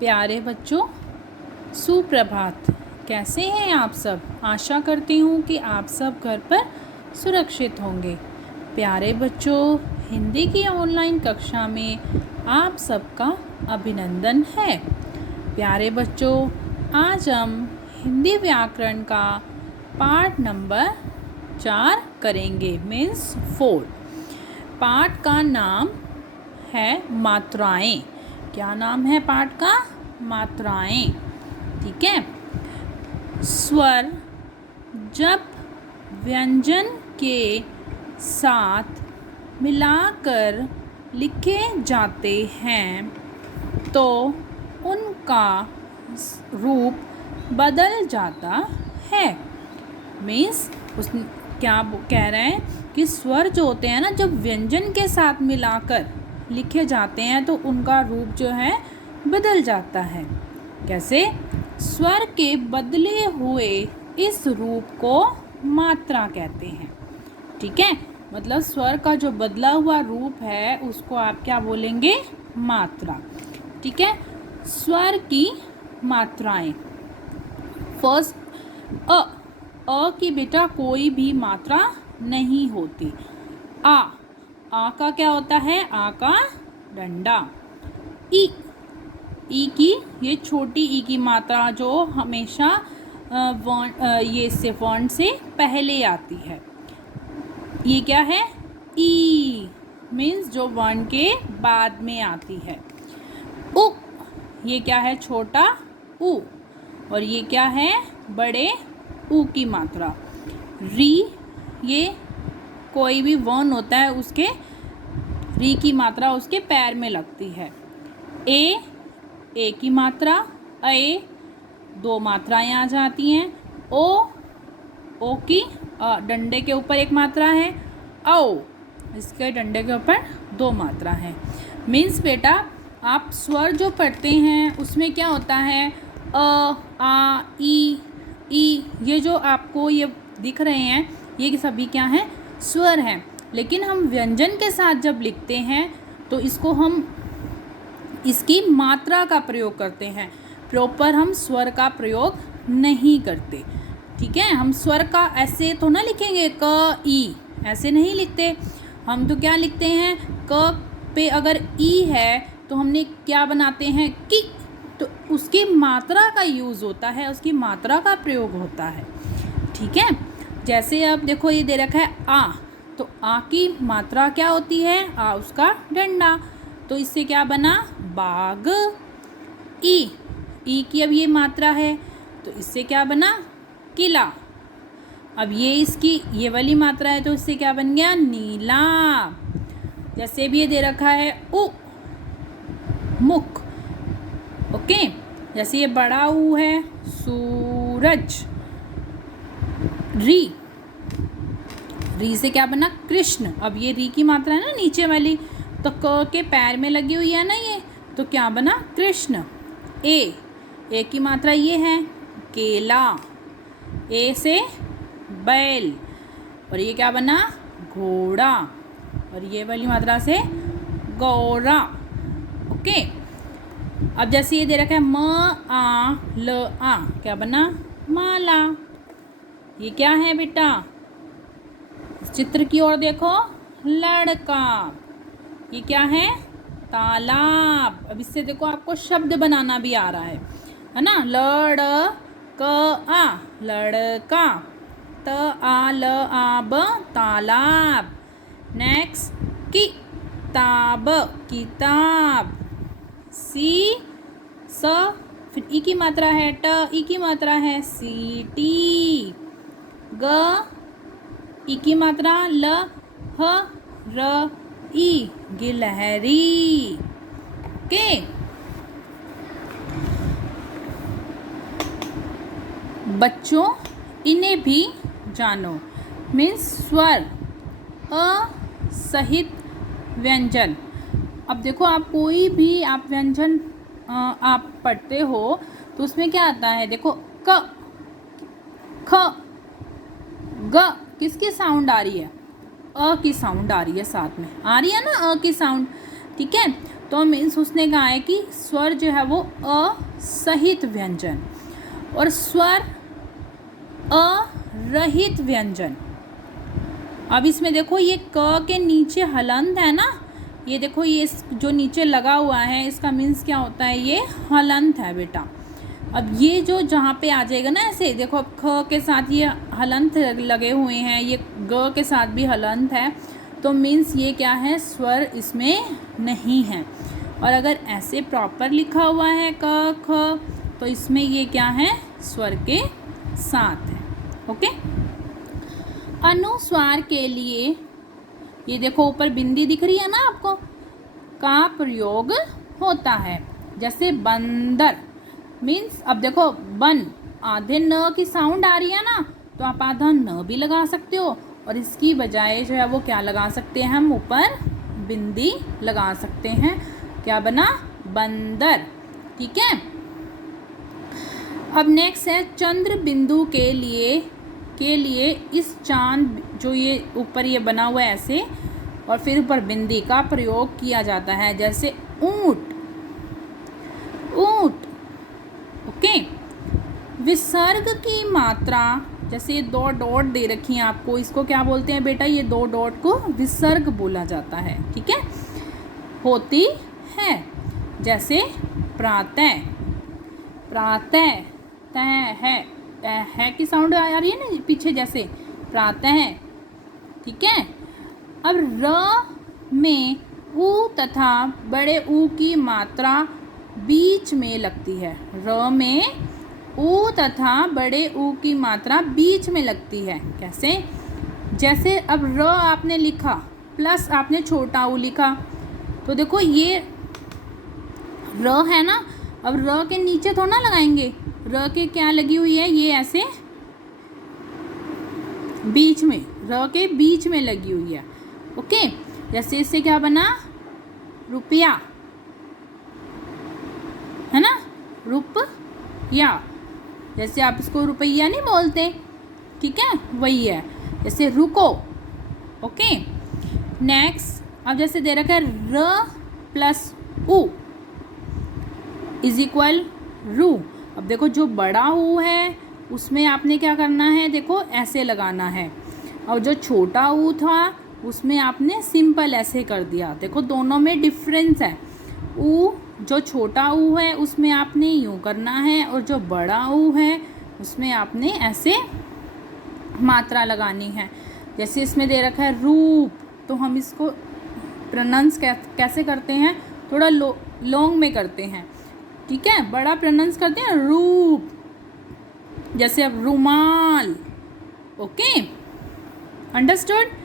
प्यारे बच्चों, सुप्रभात। कैसे हैं आप सब? आशा करती हूँ कि आप सब घर पर सुरक्षित होंगे। प्यारे बच्चों, हिंदी की ऑनलाइन कक्षा में आप सबका अभिनंदन है। प्यारे बच्चों, आज हम हिंदी व्याकरण का पाठ नंबर 4 करेंगे, मीन्स 4। पाठ का नाम है मात्राएं। क्या नाम है पाठ का? मात्राएं। ठीक है। स्वर जब व्यंजन के साथ मिलाकर लिखे जाते हैं तो उनका रूप बदल जाता है। मीन्स क्या कह रहे हैं कि स्वर जो होते हैं ना, जब व्यंजन के साथ मिलाकर लिखे जाते हैं तो उनका रूप जो है बदल जाता है। कैसे? स्वर के बदले हुए इस रूप को मात्रा कहते हैं। ठीक है, मतलब स्वर का जो बदला हुआ रूप है उसको आप क्या बोलेंगे? मात्रा। ठीक है। स्वर की मात्राएं। फर्स्ट अ की बेटा कोई भी मात्रा नहीं होती। आ का क्या होता है? आ का डंडा। ई की, ये छोटी ई की मात्रा जो हमेशा ये वर्ण से पहले आती है। ये क्या है? ई मीन्स जो वर्ण के बाद में आती है। उ, ये क्या है? छोटा उ। और ये क्या है? बड़े उ की मात्रा। री, ये कोई भी वर्ण होता है उसके री की मात्रा उसके पैर में लगती है। ए की मात्रा। ए, दो मात्राएं आ जाती हैं। ओ की डंडे के ऊपर एक मात्रा है। औ, इसके डंडे के ऊपर दो मात्रा है। मीन्स बेटा, आप स्वर जो पढ़ते हैं उसमें क्या होता है? अ, आ, ई, ये जो आपको ये दिख रहे हैं ये सभी क्या हैं? स्वर हैं। लेकिन हम व्यंजन के साथ जब लिखते हैं तो इसको हम इसकी मात्रा का प्रयोग करते हैं। प्रॉपर हम स्वर का प्रयोग नहीं करते। ठीक है। हम स्वर का ऐसे तो ना लिखेंगे क ई, ऐसे नहीं लिखते। हम तो क्या लिखते हैं? क पे अगर ई है तो हमने क्या बनाते हैं? कि। तो उसकी मात्रा का यूज़ होता है, उसकी मात्रा का प्रयोग होता है। ठीक है। जैसे अब देखो ये दे रखा है आ, तो आ की मात्रा क्या होती है? आ उसका डंडा। तो इससे क्या बना? बाग। ई की अब ये मात्रा है तो इससे क्या बना? किला। अब ये इसकी ये वाली मात्रा है तो इससे क्या बन गया? नीला। जैसे भी ये दे रखा है उ, मुख। ओके। जैसे ये बड़ा ऊ है, सूरज। री से क्या बना? कृष्ण। अब ये री की मात्रा है ना नीचे वाली, तो क के पैर में लगी हुई है ना ये, तो क्या बना? कृष्ण। ए की मात्रा ये है, केला। ए से बैल। और ये क्या बना? घोड़ा। और ये वाली मात्रा से गौरा। ओके। अब जैसे ये दे रखा है म आ ल आ, क्या बना? माला। ये क्या है बेटा? चित्र की ओर देखो, लड़का। ये क्या है? तालाब। अब इससे देखो आपको शब्द बनाना भी आ रहा है ना? लड़का। त आ ल आब, तालाब। नेक्स्ट, किताब। फिर ई की मात्रा है ट, ई की मात्रा है सीटी। ई की मात्रा ल, ह, र, ई, गिलहरी। ओके। बच्चों, इन्हें भी जानो। मीन्स स्वर अ सहित व्यंजन। अब देखो, आप कोई भी आप व्यंजन आप पढ़ते हो तो उसमें क्या आता है? देखो क, ख, ग, किसकी साउंड आ रही है? अ की साउंड आ रही है, साथ में आ रही है ना अ की साउंड। ठीक है। तो मीन्स उसने कहा है कि स्वर जो है वो अ सहित व्यंजन और स्वर अ रहित व्यंजन। अब इसमें देखो ये क के नीचे हलंत है ना, ये देखो ये जो नीचे लगा हुआ है इसका मीन्स क्या होता है, ये हलंत है बेटा। अब ये जो जहाँ पे आ जाएगा ना ऐसे, देखो अब ख के साथ ये हलंत लगे हुए हैं, ये ग के साथ भी हलंत है, तो मीन्स ये क्या है, स्वर इसमें नहीं है। और अगर ऐसे प्रॉपर लिखा हुआ है क ख, तो इसमें ये क्या है, स्वर के साथ है। ओके। अनुस्वार के लिए ये देखो ऊपर बिंदी दिख रही है ना आपको, का प्रयोग होता है। जैसे बंदर मीन्स, अब देखो बन आधे न की साउंड आ रही है ना, तो आप आधा न भी लगा सकते हो और इसकी बजाय जो है वो क्या लगा सकते हैं, हम ऊपर बिंदी लगा सकते हैं। क्या बना, बंदर। ठीक है। अब नेक्स्ट है चंद्र बिंदु के लिए इस चांद जो ये ऊपर ये बना हुआ है ऐसे और फिर ऊपर बिंदी का प्रयोग किया जाता है। जैसे ऊंट, ऊंट। ओके। विसर्ग की मात्रा, जैसे ये 2 डॉट दे रखी हैं आपको, इसको क्या बोलते हैं बेटा, ये 2 डॉट को विसर्ग बोला जाता है। ठीक है, होती है। जैसे प्रातः, प्रातः, तह है की साउंड आ रही है ना पीछे, जैसे प्रातः। ठीक है। अब र में ऊ तथा बड़े ऊ की मात्रा बीच में लगती है। र में ऊ तथा बड़े ऊ की मात्रा बीच में लगती है। कैसे, जैसे अब र आपने लिखा प्लस आपने छोटा ऊ लिखा, तो देखो ये र है ना, अब र के नीचे थोड़ा ना लगाएंगे, र के क्या लगी हुई है, ये ऐसे बीच में, र के बीच में लगी हुई है। ओके। जैसे इससे क्या बना, रुपया, है ना, रुपया। जैसे आप इसको रुपया नहीं बोलते, ठीक है, वही है। जैसे रुको। ओके। नेक्स्ट, अब जैसे दे रखा है र प्लस उ इज इक्वल रू। अब देखो जो बड़ा ऊ है उसमें आपने क्या करना है, देखो ऐसे लगाना है, और जो छोटा ऊ था उसमें आपने सिंपल ऐसे कर दिया। देखो दोनों में डिफरेंस है। ऊ जो छोटा ऊ है उसमें आपने यूँ करना है और जो बड़ा ऊ है उसमें आपने ऐसे मात्रा लगानी है। जैसे इसमें दे रखा है रूप, तो हम इसको प्रोनाउंस कैसे करते हैं, थोड़ा लॉन्ग में करते हैं। ठीक है, बड़ा प्रोनाउंस करते हैं रूप। जैसे अब रुमाल। Okay, understood.